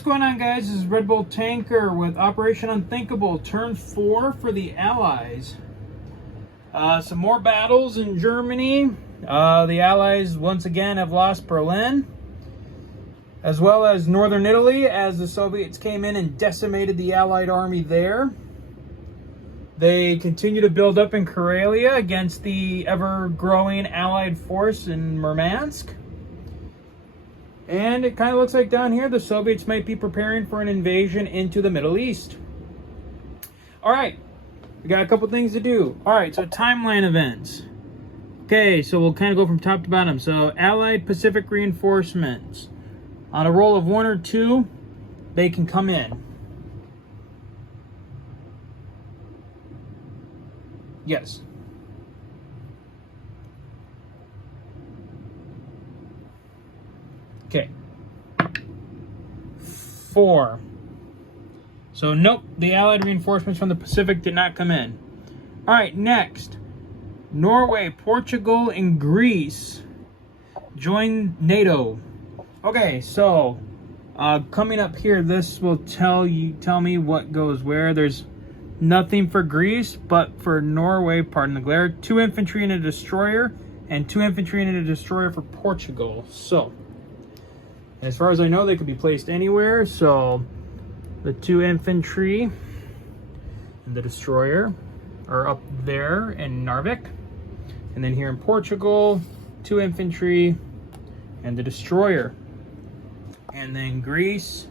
What's going on, guys? This is Red Bull Tanker with Operation Unthinkable, turn 4 for the Allies. Some more battles in Germany. The Allies once again have lost Berlin, as well as northern Italy, as the Soviets came in and decimated the Allied army there. They continue to build up in Karelia against the ever-growing Allied force in Murmansk. And it kind of looks like down here the Soviets might be preparing for an invasion into the Middle East. All right, we got a couple things to do. All right, so timeline events. Okay, so we'll kind of go from top to bottom. So Allied Pacific reinforcements. On a roll of 1 or 2, they can come in. Yes. Okay. 4. So nope, the Allied reinforcements from the Pacific did not come in. All right, next. Norway, Portugal, and Greece join NATO. Okay, so coming up here, this will tell me what goes where. There's nothing for Greece, but for Norway, pardon the glare, 2 infantry and a destroyer, and 2 infantry and a destroyer for Portugal. So as far as I know, they could be placed anywhere. So the 2 infantry and the destroyer are up there in Narvik. And then here in Portugal, 2 infantry and the destroyer. And then Greece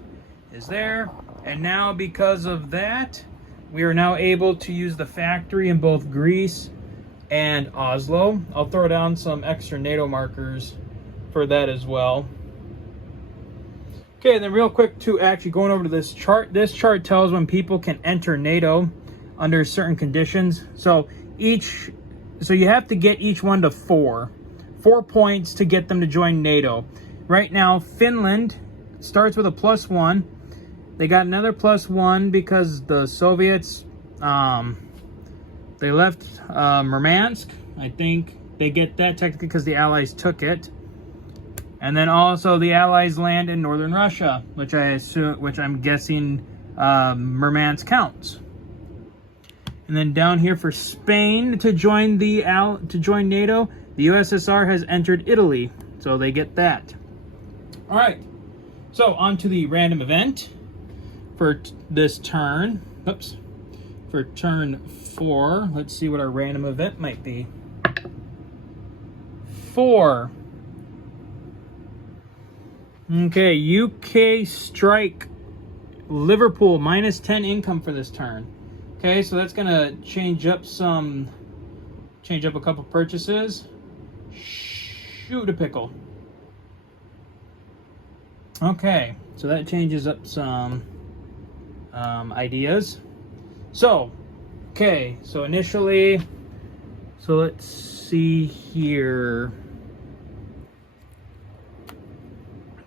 is there. And now because of that, we are now able to use the factory in both Greece and Oslo. I'll throw down some extra NATO markers for that as well. Okay, and then real quick too, actually going over to this chart. This chart tells when people can enter NATO under certain conditions. So you have to get each one to 4 points to get them to join NATO. Right now, Finland starts with a +1. They got another +1 because the Soviets, they left Murmansk. I think they get that technically because the Allies took it. And then also the Allies land in northern Russia, which I'm guessing Murmansk counts. And then down here for Spain to join NATO, the USSR has entered Italy, so they get that. All right, so on to the random event for this turn. Oops, for turn 4. Let's see what our random event might be. 4. Okay, UK strike Liverpool, -10 income for this turn. Okay, so that's gonna change up a couple purchases. Shoot a pickle. Okay, so that changes up some ideas. So, okay, so initially, so let's see here.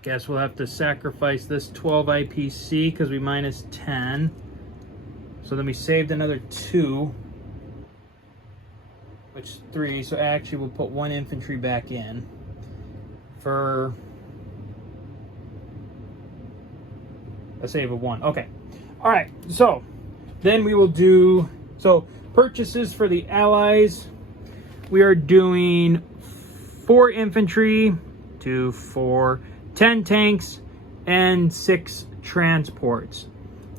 Guess we'll have to sacrifice this 12 IPC because we -10. So then we saved another 2, which is 3. So actually we'll put 1 infantry back in for a save of 1. Okay. All right. So then we will do, so purchases for the Allies. We are doing 4 infantry, 2, 4, 10 tanks, and 6 transports.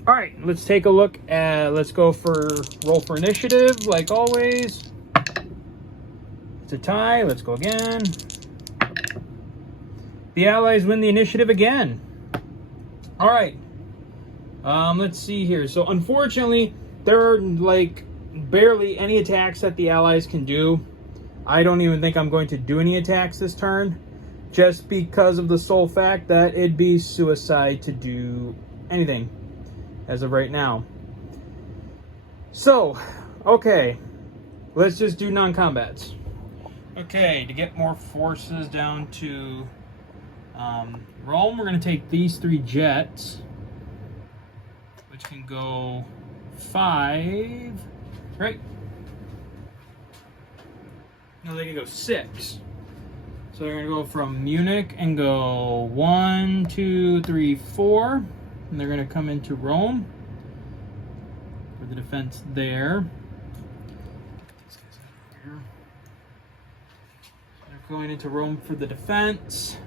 All right, let's take a look at, let's go for roll for initiative, like always. It's a tie, let's go again. The Allies win the initiative again. All right, let's see here. So unfortunately, there are like barely any attacks that the Allies can do. I don't even think I'm going to do any attacks this turn, just because of the sole fact that it'd be suicide to do anything as of right now. So, okay, let's just do non-combats. Okay, to get more forces down to Rome, we're going to take these 3 jets, which can go 5, right? No, they can go 6. So they're going to go from Munich and go 1, 2, 3, 4. and they're going to come into Rome for the defense there. These guys over here. They're going into Rome for the defense.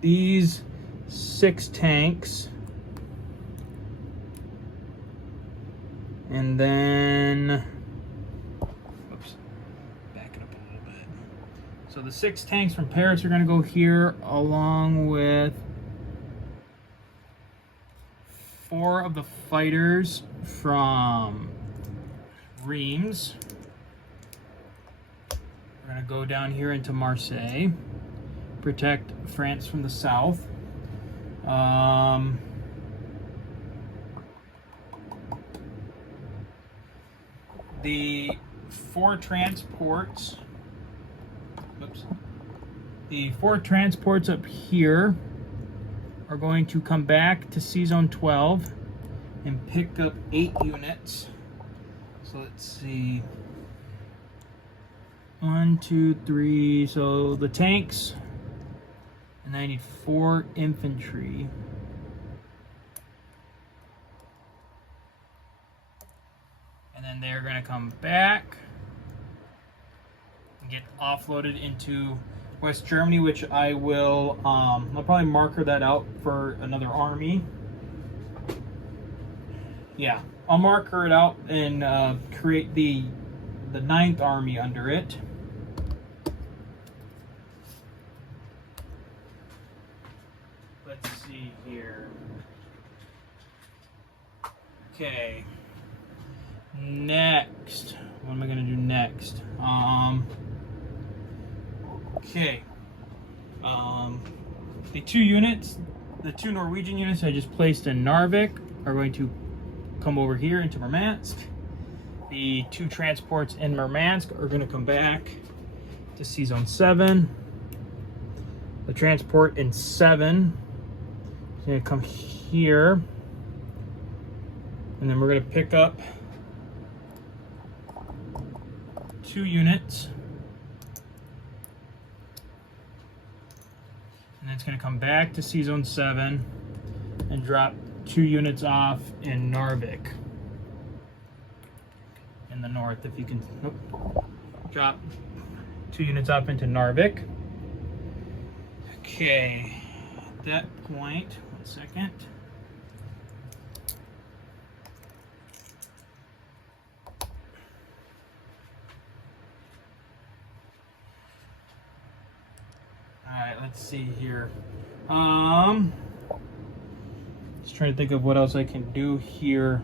These 6 tanks. And then, oops, backing up a little bit. So the 6 tanks from Paris are going to go here, along with 4 of the fighters from Reims. We're going to go down here into Marseille, protect France from the south. The 4 transports, the 4 transports up here are going to come back to C-Zone 12 and pick up 8 units. So let's see, 1, 2, 3, so the tanks, and I need 4 infantry. And then they're going to come back and get offloaded into West Germany, which I will, I'll probably marker that out for another army. Yeah, I'll marker it out and create the 9th army under it. Let's see here. Okay. Next, what am I going to do next? Okay. The 2 units, the 2 Norwegian units I just placed in Narvik are going to come over here into Murmansk. The 2 transports in Murmansk are going to come back to C-Zone 7. The transport in 7 is going to come here. And then we're going to pick up 2 units, and it's going to come back to C-Zone 7 and drop 2 units off in Narvik in the north. If you can, drop 2 units off into Narvik. Okay, at that point, 1 second. Alright, let's see here. Just trying to think of what else I can do here.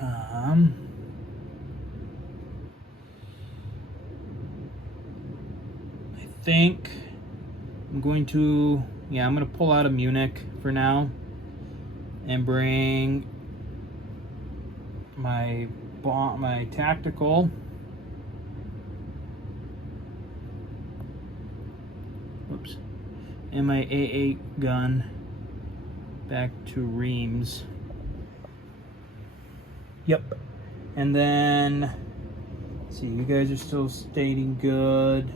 I think I'm going to, I'm going to pull out of Munich for now and bring my tactical and my A8 gun back to Reims. Yep. And then, let's see, you guys are still stating good.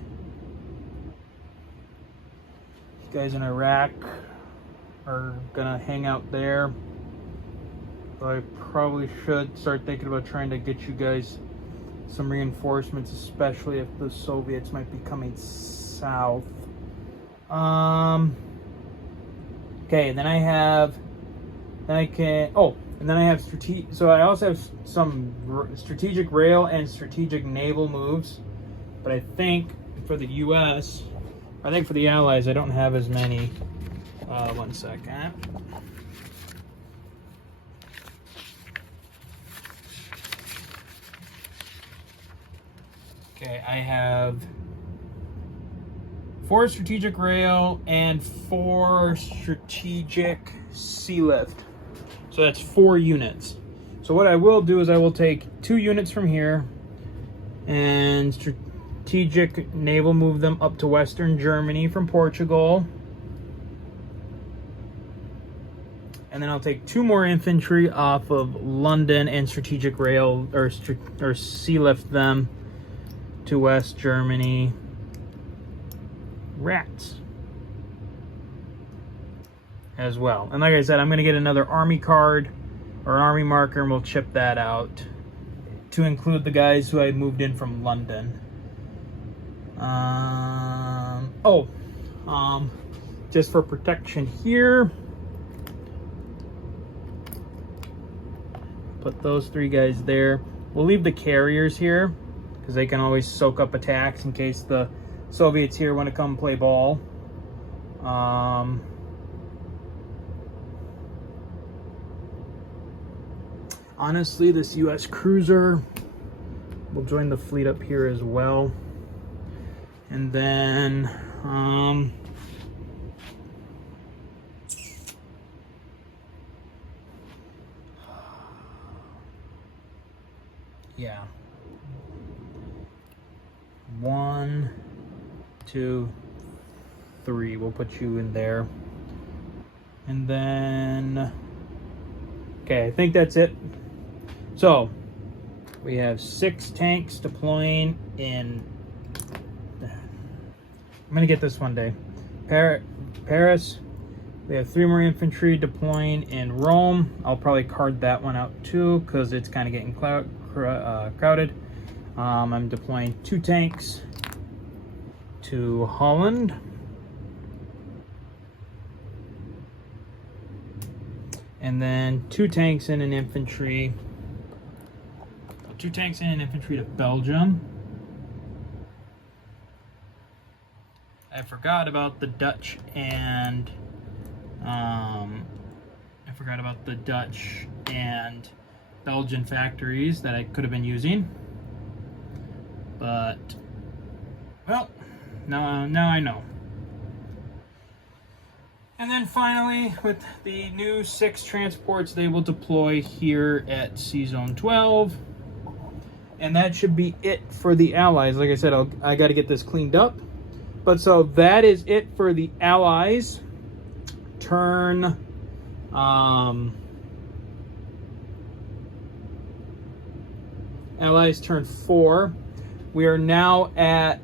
You guys in Iraq are gonna hang out there. But I probably should start thinking about trying to get you guys some reinforcements, especially if the Soviets might be coming south. Okay, and then I have, so I also have some strategic rail and strategic naval moves, but I think for the US, I think for the Allies, I don't have as many. 1 second. Okay, I have 4 strategic rail and 4 strategic sea lift. So that's 4 units. So what I will do is I will take 2 units from here and strategic naval move them up to Western Germany from Portugal. And then I'll take 2 more infantry off of London and strategic rail or sea lift them to West Germany. rats as well. And like I said, I'm going to get another army card or an army marker, and we'll chip that out to include the guys who I moved in from London. Just for protection here, put those 3 guys there. We'll leave the carriers here because they can always soak up attacks in case the Soviets here want to come play ball. Honestly, this U.S. cruiser will join the fleet up here as well. And then, yeah. 1, 2, 3. We'll put you in there. And then, okay, I think that's it. So, we have 6 tanks deploying in, I'm going to get this one day, Paris. We have 3 more infantry deploying in Rome. I'll probably card that one out too because it's kind of getting crowded. I'm deploying 2 tanks to Holland. And then 2 tanks and an infantry. 2 tanks and an infantry to Belgium. I forgot about the Dutch and Belgian factories that I could have been using. But well, now I know. And then finally, with the new 6 transports, they will deploy here at C-Zone 12. And that should be it for the Allies. Like I said, I got to get this cleaned up. But so that is it for the Allies. Turn Allies turn 4. We are now at,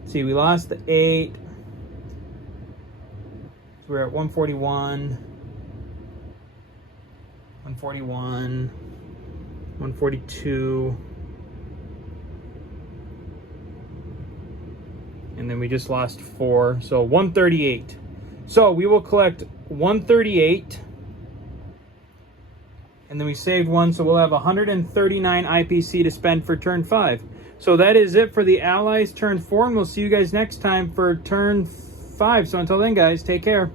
let's see, we lost the 8. So we're at 141, 141, 142. And then we just lost 4, so 138. So we will collect 138. And then we saved 1, so we'll have 139 IPC to spend for turn 5. So that is it for the Allies turn 4, and we'll see you guys next time for turn 5. So until then, guys, take care.